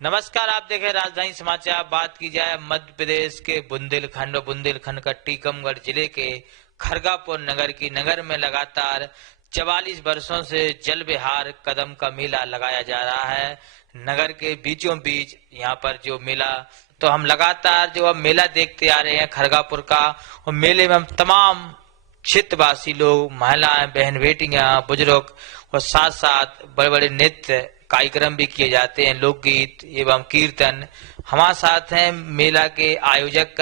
नमस्कार, आप देखें राजधानी समाचार। बात की जाए मध्य प्रदेश के बुंदेलखंड का टीकमगढ़ जिले के खरगापुर नगर की नगर में लगातार 44 वर्षों से जल विहार कदम का मेला लगाया जा रहा है। नगर के बीचों बीच यहाँ पर जो मेला, तो हम लगातार जो अब मेला देखते आ रहे हैं खरगापुर का, और मेले में हम तमाम क्षेत्रवासी लोग, महिलाएं, बहन बेटियां, बुजुर्ग और साथ साथ बड़े बड़े नृत्य कार्यक्रम भी किए जाते हैं, लोकगीत एवं कीर्तन। हमारे साथ हैं मेला के आयोजक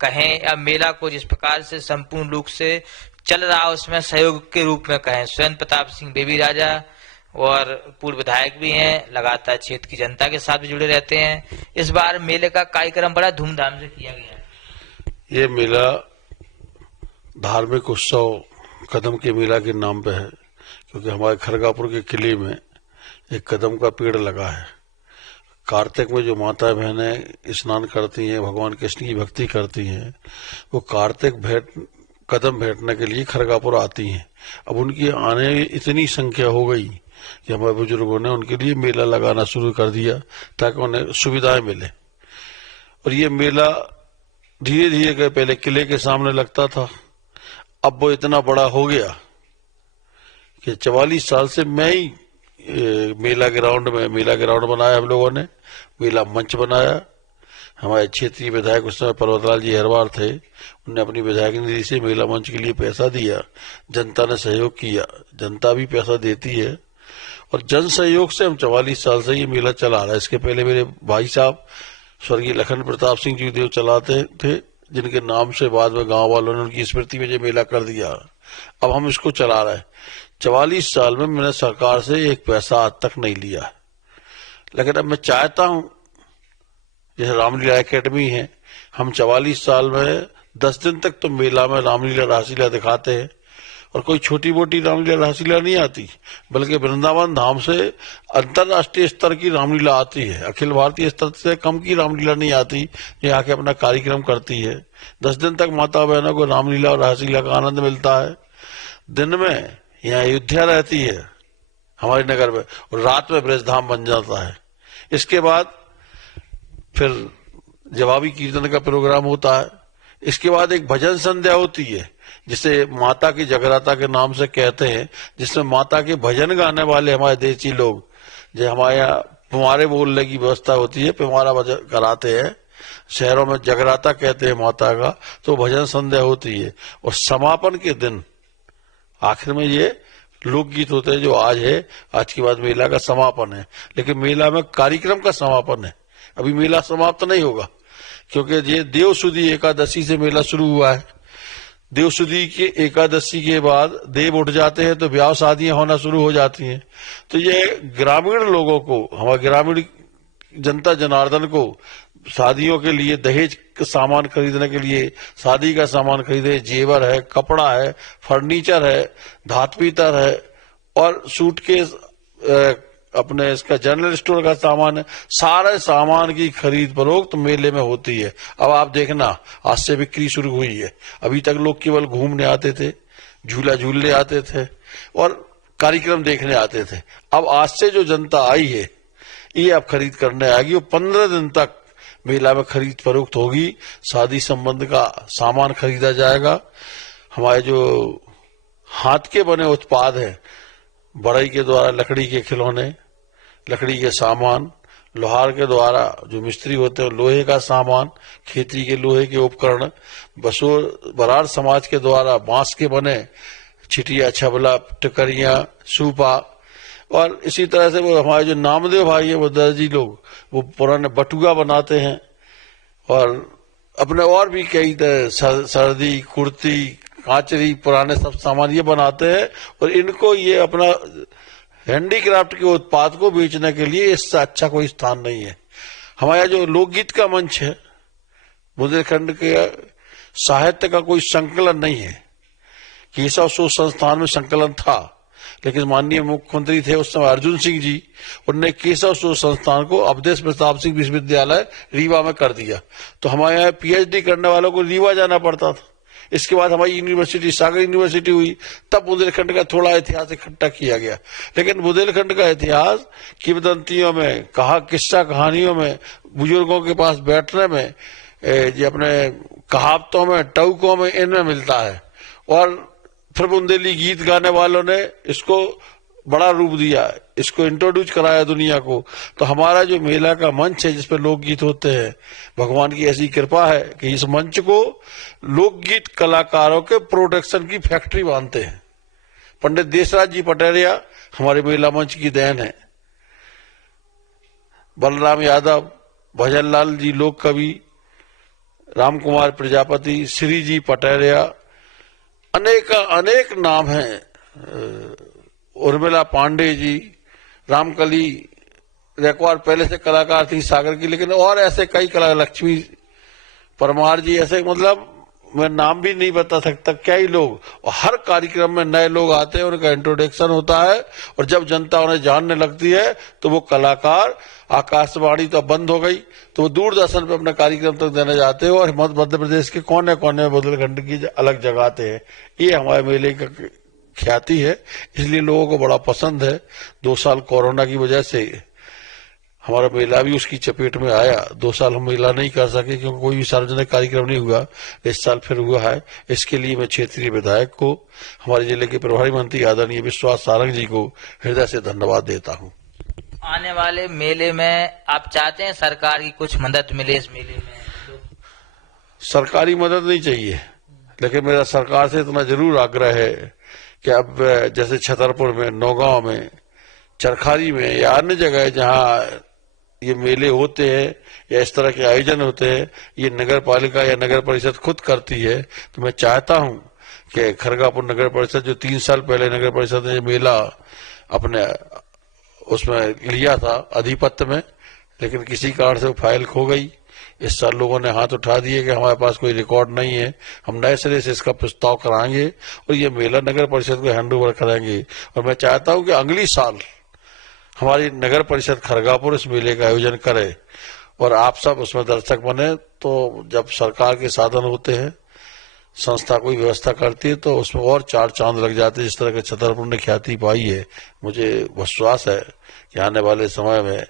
कहें या मेला को जिस प्रकार से संपूर्ण रूप से चल रहा है उसमें सहयोग के रूप में कहें, स्वयं प्रताप सिंह बेबी राजा और पूर्व विधायक भी हैं, लगातार क्षेत्र की जनता के साथ भी जुड़े रहते हैं। इस बार मेले का कार्यक्रम बड़ा धूमधाम से किया गया है। ये मेला धार्मिक उत्सव कदम के मेला के नाम पे है, क्योंकि हमारे खरगापुर के किले में एक कदम का पेड़ लगा है। कार्तिक में जो माता बहनें स्नान करती हैं, भगवान कृष्ण की भक्ति करती हैं, वो कार्तिक कदम भेंटने के लिए खरगापुर आती हैं। अब उनकी आने इतनी संख्या हो गई कि हमारे बुजुर्गों ने उनके लिए मेला लगाना शुरू कर दिया ताकि उन्हें सुविधाएं मिले। और ये मेला धीरे धीरे पहले किले के सामने लगता था, अब वो इतना बड़ा हो गया कि 44 साल से मैं ही मेला ग्राउंड बनाया हम लोगों ने, मेला मंच बनाया। हमारे क्षेत्रीय विधायक उस समय पर्वतलाल जी हरवार थे, उन्होंने अपनी विधायक निधि से मेला मंच के लिए पैसा दिया, जनता ने सहयोग किया, जनता भी पैसा देती है और जन सहयोग से हम 44 साल से ये मेला चला रहा है। इसके पहले मेरे भाई साहब स्वर्गीय लखन प्रताप सिंह जी देव चलाते थे, जिनके नाम से बाद में गांव वालों ने उनकी स्मृति में ये मेला कर दिया। अब हम इसको चला रहे हैं। 44 साल में मैंने सरकार से एक पैसा आज तक नहीं लिया है, लेकिन अब मैं चाहता हूं, जैसे रामलीला एकेडमी है, हम 44 साल में 10 दिन तक तो मेला में रामलीला रासलीला दिखाते हैं, और कोई छोटी मोटी रामलीला रासलीला नहीं आती, बल्कि वृंदावन धाम से अंतर्राष्ट्रीय स्तर की रामलीला आती है। अखिल भारतीय स्तर से कम की रामलीला नहीं आती, ये आके अपना कार्यक्रम करती है। 10 दिन तक माता बहनों को रामलीला और रासलीला का आनंद मिलता है। दिन में यहाँ अयोध्या रहती है हमारे नगर में, और रात में ब्रजधाम बन जाता है। इसके बाद फिर जवाबी कीर्तन का प्रोग्राम होता है। इसके बाद एक भजन संध्या होती है, जिसे माता की जगराता के नाम से कहते हैं, जिसमें माता के भजन गाने वाले हमारे देसी लोग, जो हमारे यहाँ पुमारे बोलने की व्यवस्था होती है, पुमारा भजन कराते हैं। शहरों में जगराता कहते हैं माता का, तो भजन संध्या होती है। और समापन के दिन आखिर में ये लोकगीत होते हैं, जो आज है, आज के बाद मेला का समापन है। लेकिन मेला में कार्यक्रम का समापन है, अभी मेला समाप्त नहीं होगा, क्योंकि ये देवसुदी एकादशी से मेला शुरू हुआ है। देवसुदी के एकादशी के बाद देव उठ जाते हैं तो ब्याह शादियां होना शुरू हो जाती हैं। तो ये ग्रामीण लोगों को, हमारे ग्रामीण जनता जनार्दन को शादियों के लिए दहेज का सामान खरीदने के लिए, शादी का सामान खरीदे, जेवर है, कपड़ा है, फर्नीचर है, धातु पीतल है और सूटकेस, अपने इसका जनरल स्टोर का सामान है, सारे सामान की खरीद फरोख्त मेले में होती है। अब आप देखना, आज से बिक्री शुरू हुई है। अभी तक लोग केवल घूमने आते थे, झूला झूलने आते थे और कार्यक्रम देखने आते थे। अब आज से जो जनता आई है, ये अब खरीद करने आएगी, और 15 दिन तक मेला में खरीद फरोख्त होगी। शादी संबंध का सामान खरीदा जाएगा। हमारे जो हाथ के बने उत्पाद हैं, बढ़ई के द्वारा लकड़ी के खिलौने, लकड़ी के सामान, लोहार के द्वारा जो मिस्त्री होते हैं लोहे का सामान, खेती के लोहे के उपकरण, बरार समाज के द्वारा बांस के बने छिटिया, छबला, टकरियां, सूपा, और इसी तरह से वो हमारे जो नामदेव भाई है, वो दर्जी लोग, वो पुराने बटुआ बनाते हैं, और अपने और भी कई सर्दी, कुर्ती, कांचरी, पुराने सब सामान ये बनाते हैं। और इनको ये अपना हैंडीक्राफ्ट के उत्पाद को बेचने के लिए इससे अच्छा कोई स्थान नहीं है। हमारा जो लोकगीत का मंच है, बुंदेलखंड के साहित्य का कोई संकलन नहीं है। केशव शोध संस्थान में संकलन था, लेकिन माननीय मुख्यमंत्री थे उस समय अर्जुन सिंह जी, उन्होंने केशव शोध संस्थान को अवधेश प्रताप सिंह विश्वविद्यालय रीवा में कर दिया। तो हमारे यहाँ पीएचडी करने वालों को रीवा जाना पड़ता था, इसके बाद हमारी यूनिवर्सिटी सागर यूनिवर्सिटी हुई, तब बुंदेलखंड का थोड़ा इतिहास इकट्ठा किया गया। लेकिन बुंदेलखंड का इतिहास किंवदंतियों में, किस्सा कहानियों में, बुजुर्गों के पास बैठने में, ये अपने कहावतों में, टऊकों में, इनमें मिलता है। और फिर बुंदेली गीत गाने वालों ने इसको बड़ा रूप दिया, इसको इंट्रोड्यूस कराया दुनिया को। तो हमारा जो मेला का मंच है जिसपे लोकगीत होते हैं, भगवान की ऐसी कृपा है कि इस मंच को लोकगीत कलाकारों के प्रोडक्शन की फैक्ट्री मानते हैं। पंडित देशराज जी पटेरिया हमारे मेला मंच की देन है। बलराम यादव, भजनलाल जी लोक कवि, राम कुमार प्रजापति, श्री जी पटेरिया, अनेक नाम हैं। उर्मिला पांडे जी, रामकली रेकवार पहले से कलाकार थी सागर की, लेकिन और ऐसे कई कलाकार, लक्ष्मी परमार जी, ऐसे मतलब मैं नाम भी नहीं बता सकता, कई लोग। और हर कार्यक्रम में नए लोग आते हैं, उनका इंट्रोडक्शन होता है, और जब जनता उन्हें जानने लगती है तो वो कलाकार, आकाशवाणी तो बंद हो गई, तो वो दूरदर्शन पे अपना कार्यक्रम तक देने जाते हैं और मध्य प्रदेश के कोने कोने में बुंदेलखंड की अलग जगाते हैं। ये हमारे मेले का ख्याति है, इसलिए लोगों को बड़ा पसंद है। 2 साल कोरोना की वजह से हमारा मेला भी उसकी चपेट में आया। 2 साल हम मेला नहीं कर सके क्योंकि कोई भी सार्वजनिक कार्यक्रम नहीं हुआ। इस साल फिर हुआ है। इसके लिए मैं क्षेत्रीय विधायक को, हमारे जिले के प्रभारी मंत्री आदरणीय विश्वास सारंग जी को हृदय से धन्यवाद देता हूँ। आने वाले मेले में आप चाहते हैं सरकार की कुछ मदद मिले इस मेले में? सरकारी मदद नहीं चाहिए, लेकिन मेरा सरकार से इतना जरूर आग्रह है कि अब जैसे छतरपुर में, नौगांव में, चरखारी में या अन्य जगह जहां ये मेले होते हैं या इस तरह के आयोजन होते हैं, ये नगर पालिका या नगर परिषद खुद करती है। तो मैं चाहता हूं कि खरगापुर नगर परिषद, जो 3 साल पहले नगर परिषद ने मेला अपने उसमें लिया था आधिपत्य में, लेकिन किसी कारण से वो फाइल खो गई। इस साल लोगों ने हाथ उठा दिए कि हमारे पास कोई रिकॉर्ड नहीं है, हम नए सिरे से इसका प्रस्ताव कराएंगे और ये मेला नगर परिषद को हैंड ओवर करेंगे। और मैं चाहता हूं कि अगली साल हमारी नगर परिषद खरगापुर इस मेले का आयोजन करे और आप सब उसमें दर्शक बने। तो जब सरकार के साधन होते हैं, संस्था कोई व्यवस्था करती है, तो उसमें और 4 चांद लग जाते हैं। जिस तरह के छतरपुर ने ख्याति पाई है, मुझे विश्वास है कि आने वाले समय में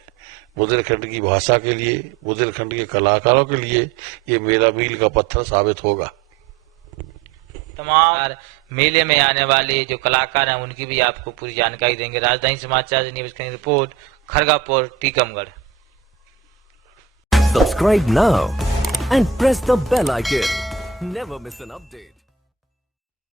बुंदेलखंड की भाषा के लिए, बुंदेलखंड के कलाकारों के लिए ये मेला मील का पत्थर साबित होगा। तमाम मेले में आने वाले जो कलाकार हैं उनकी भी आपको पूरी जानकारी देंगे। राजधानी समाचार न्यूज की रिपोर्ट, Khargapur, Tikamgarh. Subscribe now and press the bell icon. Never miss an update.